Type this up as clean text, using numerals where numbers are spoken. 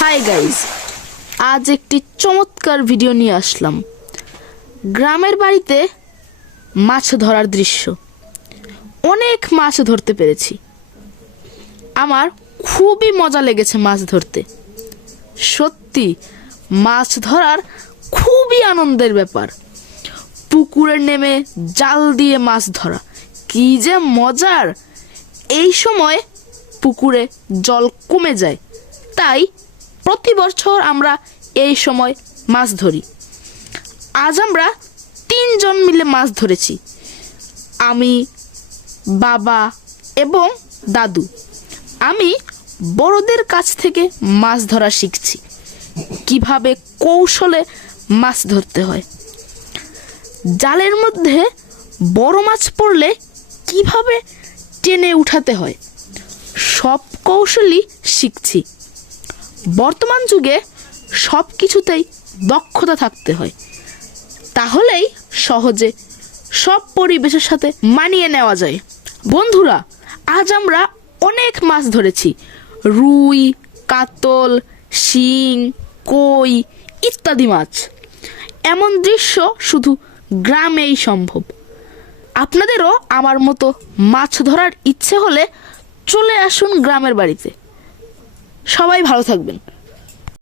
Hi guys, আজ একটি চমৎকার ভিডিও নিয়ে আসলাম। গ্রামের বাড়িতে মাছ ধরার দৃশ্য। অনেক মাছ ধরতে পেরেছি। আমার খুবই মজা লেগেছে মাছ ধরতে। সত্যি মাছ ধরার খুবই আনন্দের ব্যাপার। পুকুরে নেমে জাল দিয়ে মাছ ধরা কি যে মজার। এই সময় পুকুরে জল কমে যায়, তাই প্রতি বছর আমরা এই সময় মাছ ধরি। আজ আমরা 3 জন মিলে মাছ ধরেছি, আমি, বাবা এবং দাদু। আমি বড়দের কাছ থেকে মাছ ধরা শিখছি, কিভাবে কৌশলে মাছ ধরতে হয়। জালের মধ্যে বড় মাছ পড়লে কিভাবে টেনে উঠাতে হয়, সব কৌশলই শিখছি। বর্তমান যুগে সব কিছুতেই দক্ষতা থাকতে হয়, তাহলেই সহজে সব পরিবেশের সাথে মানিয়ে নেওয়া যায়। বন্ধুরা, আজ আমরা অনেক মাছ ধরেছি। রুই, কাতল, শিং, কই ইত্যাদি মাছ। এমন দৃশ্য শুধু গ্রামেই সম্ভব। আপনাদেরও আমার মতো মাছ ধরার ইচ্ছে হলে চলে আসুন গ্রামের বাড়িতে। সবাই ভালো থাকবেন।